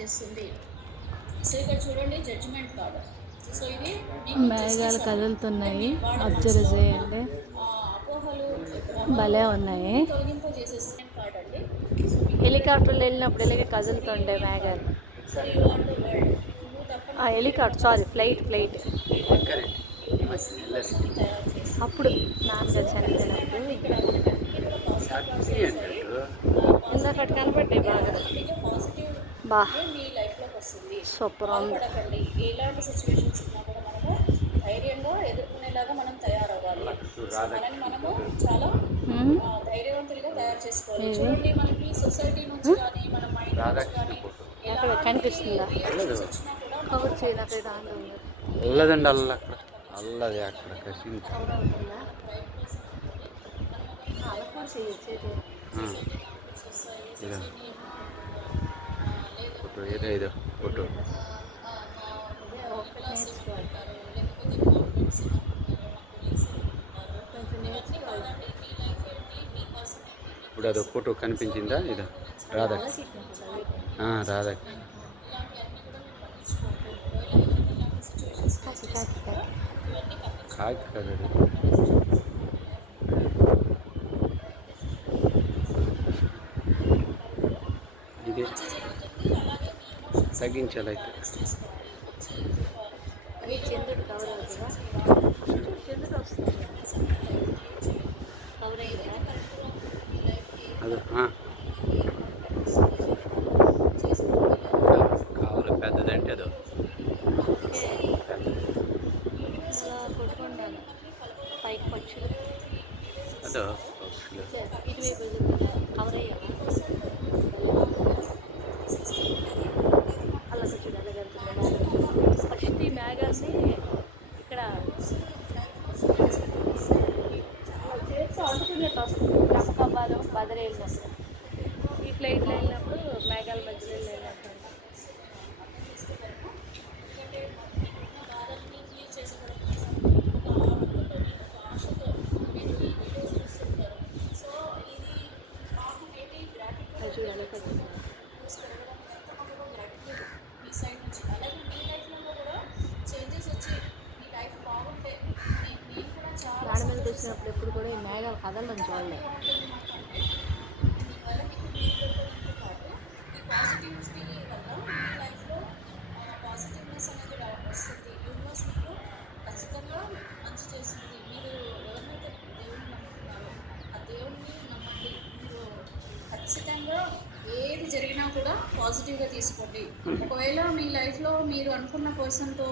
చేస్తుంది. సో ఇక్కడ చూడండి జడ్జిమెంట్ కార్డ్. సో ఇది మేఘాలు కదులుతున్నాయి, అబ్జర్వ్ చేయండి. అపోహలు భలే ఉన్నాయి. తొలగింపు చేసేసిన కార్డ్ అండి. హెలికాప్టర్లు వెళ్ళినప్పుడు ఇలాగే కదులుతుండే మేఘాలు. హెలికాప్టర్ ఫ్లైట్ అప్పుడు నాన్నగారు చనిపోయినప్పుడు ఇందాక కనపడ్డాయి బాగా మీ లైఫ్లోకి వస్తుంది. సూపర్ ఉంది. ఎలాంటి సిచ్యువేషన్స్ ఉన్నా కూడా మనము ధైర్యంగా ఎదుర్కొనేలాగా మనం తయారవ్వాలి. మనని మనము చాలా ధైర్యవంతులుగా తయారు చేసుకోవాలి. చూడండి మనకి సొసైటీ నుంచి కానీ మన మైండ్ నుంచి కానీ అక్కడ కనిపిస్తుందా? కవర్ చేయాలి. అక్కడ దాంట్లో వెళ్ళదండి అల్లది అక్కడ ఫోటో ఏదో ఫోటో ఇప్పుడు అదో ఫోటో కనిపించిందా? ఇదో రాధా కాకి కదా ఇదే తగ్గించాలి అయితే. చంద్రుడు కవర్ అవుతుందా? చంద్రుడు వస్తుంది కవర్ అయ్యిందా? అదో కావాలి పెద్దదంటే అదో కొట్టుకుంటాను పైకి పక్షులు అదో పక్షులు ఇటువైపు కవర్ అయ్యావా? అలా చూడు అలా జరుగుతుంది. ఫస్ట్ ఈ మేఘాన్ని ఇక్కడ చేస్తూ అంటుకున్నట్టు వస్తుంది. రమకాబాదం బదర వెళ్ళినప్పుడు ఈ ఫ్లైట్లో వెళ్ళినప్పుడు మేఘాల మధ్యలో వెళ్ళినప్పుడు చూడు ఎలా కదులుతుంది. మేడ మీదకి వచ్చినప్పుడు ఎప్పుడు కూడా ఈ మేఘాలు కదలని చూడలేదు. పాజిటివ్నెస్ అనేది వస్తుంది. యూనివర్స్ మీకు ఖచ్చితంగా మంచి చేస్తుంది. మీరు ఎవరినైతే దేవుడిని నమ్ముతున్నారో ఆ దేవుడిని నమ్మండి. మీరు ఖచ్చితంగా ఏది జరిగినా కూడా పాజిటివ్గా తీసుకోండి. ఒకవేళ మీ లైఫ్లో మీరు అనుకున్న పర్సన్తో